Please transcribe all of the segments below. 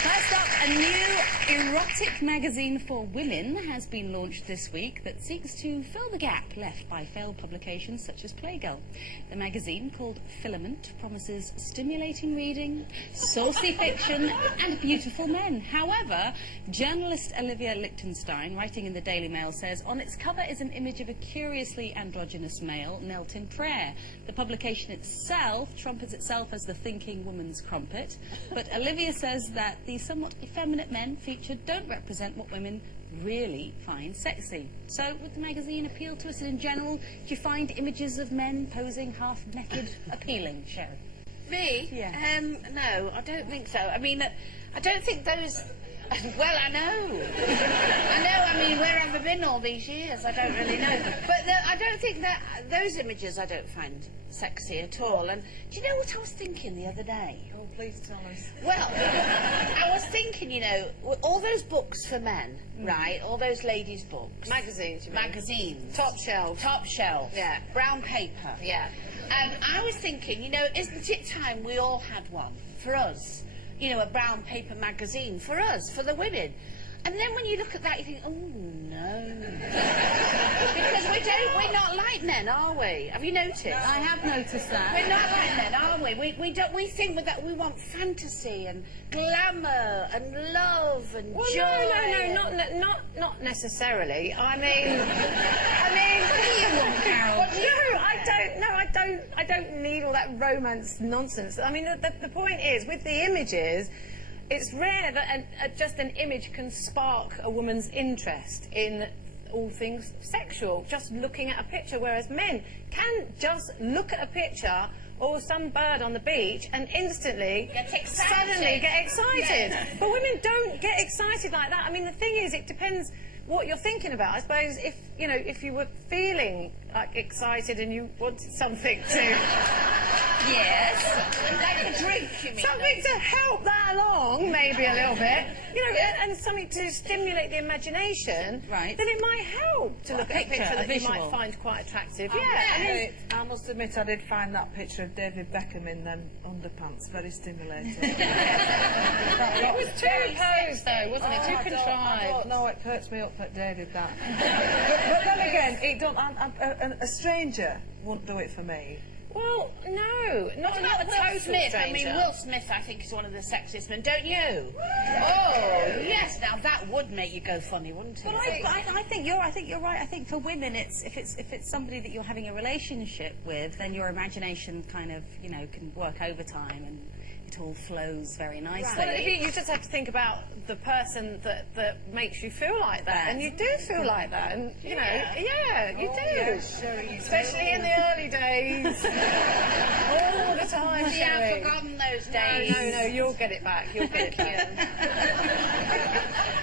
First up, a new erotic magazine for women has been launched this week that seeks to fill the gap left by failed publications such as Playgirl. The magazine, called Filament, promises stimulating reading, saucy fiction and beautiful men. However, journalist Olivia Lichtenstein, writing in the Daily Mail, says on its cover is an image of a curiously androgynous male knelt in prayer. The publication itself trumpets itself as the thinking woman's crumpet, but Olivia says that the somewhat effeminate men featured don't represent what women really find sexy. So, would the magazine appeal to us in general? Do you find images of men posing half-naked appealing, Sherrie? Me? Yeah. No, I don't think so. I mean, I don't think those... Well, I know. I mean, where have I been all these years? I don't really know. But I don't think that... Those images I don't find sexy at all. And do you know what I was thinking the other day? Oh, please tell us. Well, I was thinking, you know, all those books for men, right? All those ladies' books. Magazines, you mean? Magazines. Top shelf. Top shelf. Yeah. Brown paper. Yeah. And I was thinking, you know, isn't it time we all had one for us? You know, a brown paper magazine for us, for the women. And then when you look at that, you think, oh, no. Because we're not like men, are we? Have you noticed? I have noticed that. We're not like men, are we? We think that we want fantasy and glamour and love and joy. No, not necessarily. I mean, What do you want, Carol? I don't need all that romance nonsense. I mean, the point is, with the images, it's rare that just an image can spark a woman's interest in all things sexual, just looking at a picture, whereas men can just look at a picture or some bird on the beach and instantly suddenly get excited. Yeah. But women don't get excited like that. I mean, the thing is, it depends what you're thinking about. I suppose if you were feeling like excited and you wanted something to... Yes. Like a drink, you mean? Something to help that along, maybe a little bit, you know, and something to stimulate the imagination, right? Then it might help to look at a picture that you visual. might find quite attractive. I must admit I did find that picture of David Beckham in them underpants very stimulating. It was too posed though, wasn't it? Too I contrived. don't know, it perks me up that David that. but then again, it don't, a stranger wouldn't do it for me. Well, no, not a Will total Smith. stranger. I mean, Will Smith, I think, is one of the sexiest men, don't you? Oh, yes. Now that would make you go funny, wouldn't it? But I think you're right. I think for women, if it's somebody that you're having a relationship with, then your imagination kind of, you know, can work overtime and it all flows very nicely. Well, you just have to think about the person that makes you feel like that, and you do feel like that, and you know, you do. Yes, Sherrie, you Especially in the early days, all the time. We have Sherrie. forgotten those days. No, you'll get it back. You'll get it back.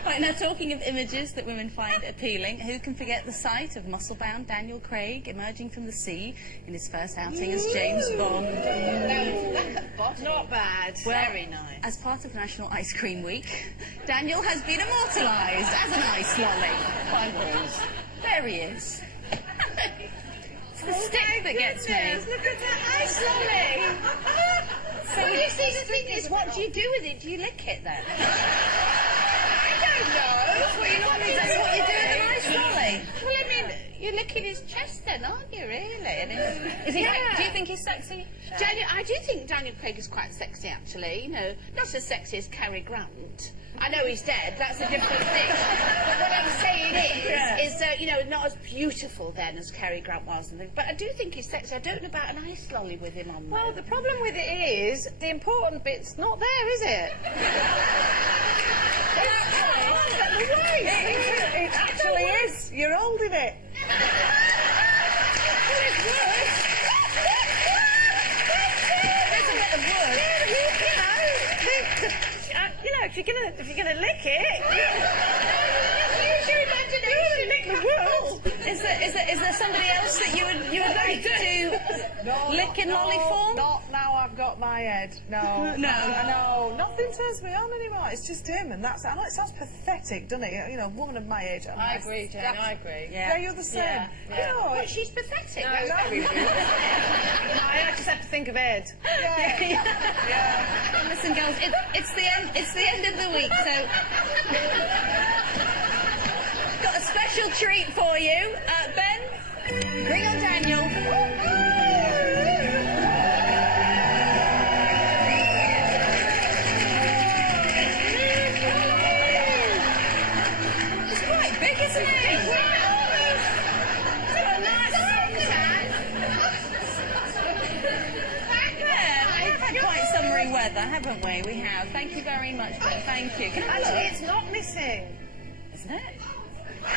Right, now talking of images that women find appealing, who can forget the sight of muscle-bound Daniel Craig emerging from the sea in his first outing as James Bond? Not bad. Well, Very nice. As part of National Ice Cream Week, Daniel has been immortalised as an ice lolly by Walls. There he is. It's the stick that gets me. Look at that ice lolly. So you see, the thing is, what do you do with it? Do you lick it then? I don't know. That's what you normally do. That's what you do with an ice lolly. Well, I mean, you're licking his chest then, aren't you, really? And Is he? Do you think he's sexy? I do think Daniel Craig is quite sexy, actually. You know, not as sexy as Cary Grant. I know he's dead, that's a different thing. But what I'm saying is that, you know, not as beautiful then as Cary Grant was. And things. But I do think he's sexy. I don't know about an ice lolly with him on there. Well, the problem with it is the important bit's not there, is it? It actually is. You're holding it. You know, if you're gonna lick it. Use your imagination. Lick the world. Is there somebody else that you would like to lick in lolly form? Not now I've got my head. No. No. Nothing turns me on anymore. It's just him, and that's. I know it sounds pathetic, doesn't it? You know, a woman of my age. I agree, Jane. I agree. Yeah, you're the same. Yeah. You know, But she's pathetic. No, That's very rude. I just have to think of Ed. yeah. Listen, girls, it's the end of the week, so got a special treat for you. Ben, bring on Daniel. It's quite big, isn't it? Quite summery weather, haven't we? We have. Thank you very much, Ben. Thank you. Can I Actually, look? it's not missing. Isn't it? Right,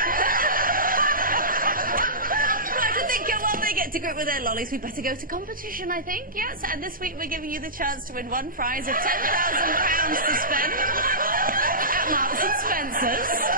I think while they get to grip with their lollies, we better go to competition, I think. Yes, and this week we're giving you the chance to win one prize of £10,000 to spend at Marks and Spencer's.